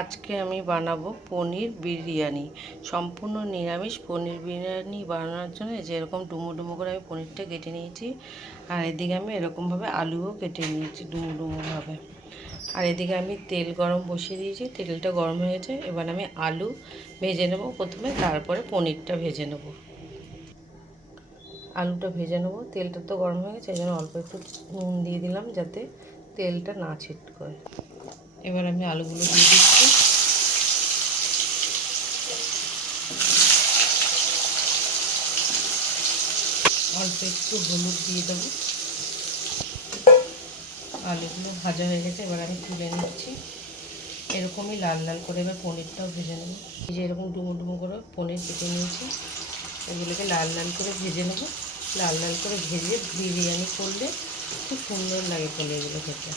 আজকে আমি বানাবো পনির বিরিয়ানি। সম্পূর্ণ নিরামিষ পনির বিরিয়ানি বানানোর জন্য যেরকম ডুমো ডুমো করে আমি পনিরটা কেটে নিয়েছি, আর এদিকে আমি এরকমভাবে আলুও কেটে নিয়েছি ডুমো ডুমোভাবে। আর এদিকে আমি তেল গরম বসিয়ে দিয়েছি, তেলটা গরম হয়েছে। এবার আমি আলু ভেজে নেব প্রথমে, তারপরে পনিরটা ভেজে নেব। আলুটা ভেজে নেবো, তেলটা তো গরম হয়ে গেছে, এই জন্য অল্প একটু নুন দিয়ে দিলাম যাতে তেলটা না ছিট করে। এবার আমি আলুগুলো দিয়ে দিচ্ছি। অল্প একটু হলুদ দিয়ে দেবো। আলুগুলো ভাজা হয়ে গেছে, এবার আমি তুলে নিচ্ছি। এরকমই লাল লাল করে এবার পনিরটাও ভেজে নেব। এই যে এরকম ডুমো ডুমো করে পনির কেটে নিয়েছি, এগুলোকে লাল লাল করে ভেজে নেব। লাল লাল করে ভেজে বিরিয়ানি করলে খুব সুন্দর লাগে পনিরগুলো খেতে।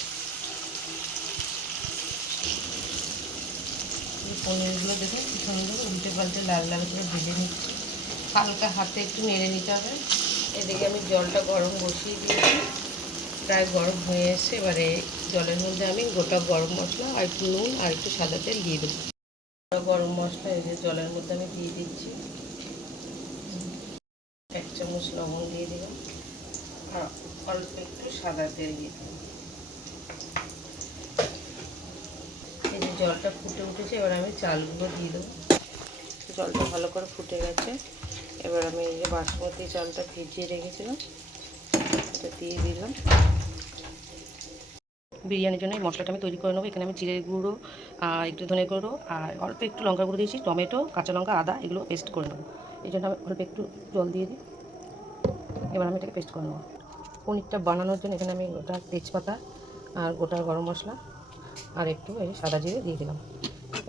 এই পনিরগুলো দেখুন কি সুন্দর উল্টে পাল্টে লাল লাল করে ভেজে নিচ্ছি। হালকা হাতে একটু নেড়ে নিতে হবে। এদিকে আমি জলটা গরম বসিয়ে দিয়েছি, প্রায় গরম হয়ে এসছে। এবারে জলের মধ্যে আমি গোটা গরম মশলা আর একটু নুন আর একটু সাদা তেল দিয়ে দেবো। গোটা গরম মশলা এই যে জলের মধ্যে আমি দিয়ে দিচ্ছি। 1 চামচ লবণ দিয়ে দিলাম আর অল্প একটু সাদা তেল দিয়ে দিলাম। এই যে জলটা ফুটে উঠেছে, এবার আমি চালগুলো দিয়ে দেবো। জলটা ভালো করে ফুটে গেছে, এবার আমি এই যে বাসমতি চালটা ভিজিয়ে রেখেছিলাম এটা দিয়ে দিলাম। বিরিয়ানির জন্য এই মশলাটা আমি তৈরি করে নেবো। এখানে আমি জিরে গুঁড়ো আর একটু ধনে গুঁড়ো আর অল্প একটু লঙ্কা গুঁড়ো দিয়েছি, টমেটো, কাঁচা লঙ্কা, আদা এগুলো পেস্ট করে নেবো। এই জন্য আমি অল্প একটু জল দিয়ে দিই। এবার আমি এটাকে পেস্ট করে নেবো। পনিরটা বানানোর জন্য এখানে আমি গোটা তেজপাতা আর গোটা গরম মশলা আর একটু এই সাদা জিরে দিয়ে দিলাম।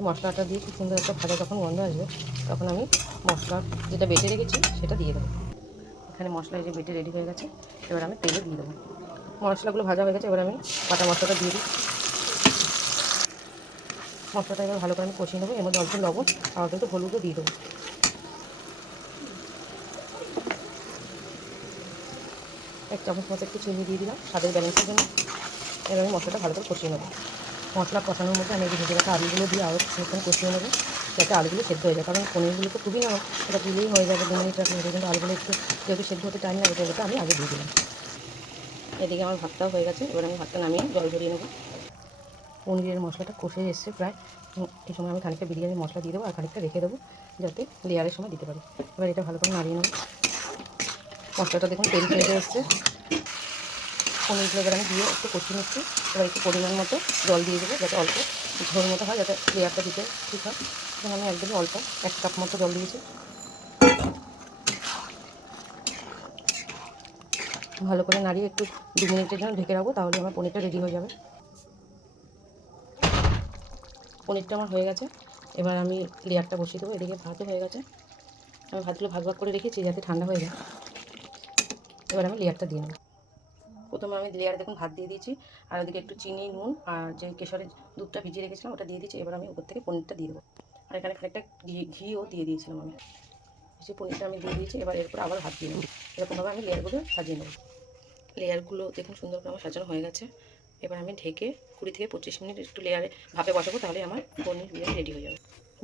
মশলাটা দিয়ে খুব সুন্দর একটা ভাজা যখন গন্ধ আসবে, তখন আমি মশলা যেটা বেটে রেখেছি সেটা দিয়ে দেবো। এখানে মশলা এই যে বেটে রেডি হয়ে গেছে, এবার আমি তেলে দিয়ে দেবো। মশলাগুলো ভাজা হয়ে গেছে, এবার আমি বাটা মশলাটা দিয়ে দিই। মশলাটা এবার ভালো করে আমি কষিয়ে নেবো। এর মধ্যে অল্প লবণ আর অল্প একটু হলুদও দিয়ে দেবো। 1 চামচ মতো একটু চিনি দিয়ে দিলাম স্বাদের ব্যালেন্সের জন্য। এবার আমি মশলাটা ভালো করে কষিয়ে নেবো। মশলা কষানোর মধ্যে আমি এই ভেজে রাখা আলুগুলো দিয়ে আরও কিছুক্ষণ কষিয়ে নেবো, যাতে আলুগুলো সেদ্ধ হয়ে যায়। কারণ পনিরগুলো তো খুবই নরম, এটা দিলেই হয়ে যাবে 2 মিনিট রাখলে। কিন্তু আলুগুলো একটু যেহেতু সেদ্ধ হতে টাইম লাগে, সেটা আমি আগে দিয়ে দিলাম। এদিকে আমার ভাতটাও হয়ে গেছে, এবার আমি ভাতটা নামিয়ে জল ঝরিয়ে নেবো। পনিরের মশলাটা কষে এসছে প্রায়। এই সময় আমি খানিকটা বিরিয়ানির মশলা দিয়ে দেবো আর খানিকটা রেখে দেবো, যাতে লেয়ারের সময় দিতে পারি। এবার এটা ভালো করে নাড়িয়ে নেবো। মশলাটা দেখুন তেল ছেড়ে এসছে। পনিরগুলো এবার আমি দিয়ে একটু কষিয়ে নিচ্ছি। এবার একটু পরিমাণ মতো জল দিয়ে দেবো, যাতে অল্প ঝোল মতো হয়, যাতে লেয়ারটা দিতে ঠিক হয়। এখন আমি একদমই অল্প 1 কাপ মতো জল দিয়েছি। ভালো করে নাড়িয়ে একটু 2 মিনিটের জন্য ঢেকে রাখবো, তাহলে আমার পনিরটা রেডি হয়ে যাবে। পনিরটা আমার হয়ে গেছে, এবার আমি লেয়ারটা বসিয়ে দেবো। এদিকে ভাতও হয়ে গেছে, আমি ভাতগুলো ভাগ ভাগ করে রেখেছি যাতে ঠান্ডা হয়ে যায়। এবার আমি লেয়ারটা দিয়ে নেব। প্রথমে আমি লেয়ারে দেখুন ভাত দিয়ে দিয়েছি, আর ওদিকে একটু চিনি, নুন আর যে কেশরের দুধটা ভিজিয়ে রেখেছিলাম ওটা দিয়ে দিয়েছি। এবার আমি উপর থেকে পনিরটা দিয়ে দেবো। আর এখানে খানিকটা ঘিও দিয়ে দিয়েছিলাম আমি। সেই পনিরটা আমি দিয়ে দিয়েছি। এবার এরপর আবার ভাত দিয়ে নেব। এরকমভাবে আমি লেয়ারগুলো সাজিয়ে নেব। লেয়ারগুলো দেখুন সুন্দর করে আমার সাজানো হয়ে গেছে। এবার আমি ঢেকে 20 থেকে 25 মিনিট একটু লেয়ারে ভাপে বসাবো, তাহলে আমার পনির বিরিয়ানি রেডি হয়ে যাবে।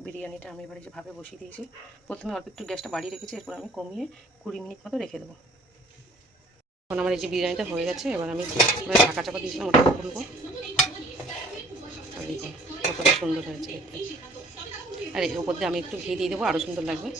বিরিয়ানিটা আমি এবার এই যে ভাপে বসিয়ে দিয়েছি। প্রথমে অল্প একটু গ্যাসটা বাড়িয়ে রেখেছি, এরপর আমি কমিয়ে 20 মিনিট মতো রেখে দেবো। এখন আমার এই যে বিরিয়ানিটা হয়ে গেছে, এবার আমি ঢাকা চাপা দিয়েছিলাম, ওটা খুলবো। আর দেখুন কতটা সুন্দর হয়েছে দেখতে। আর এর উপর দিয়ে আমি একটু ঘি দিয়ে দেবো, আরও সুন্দর লাগবে।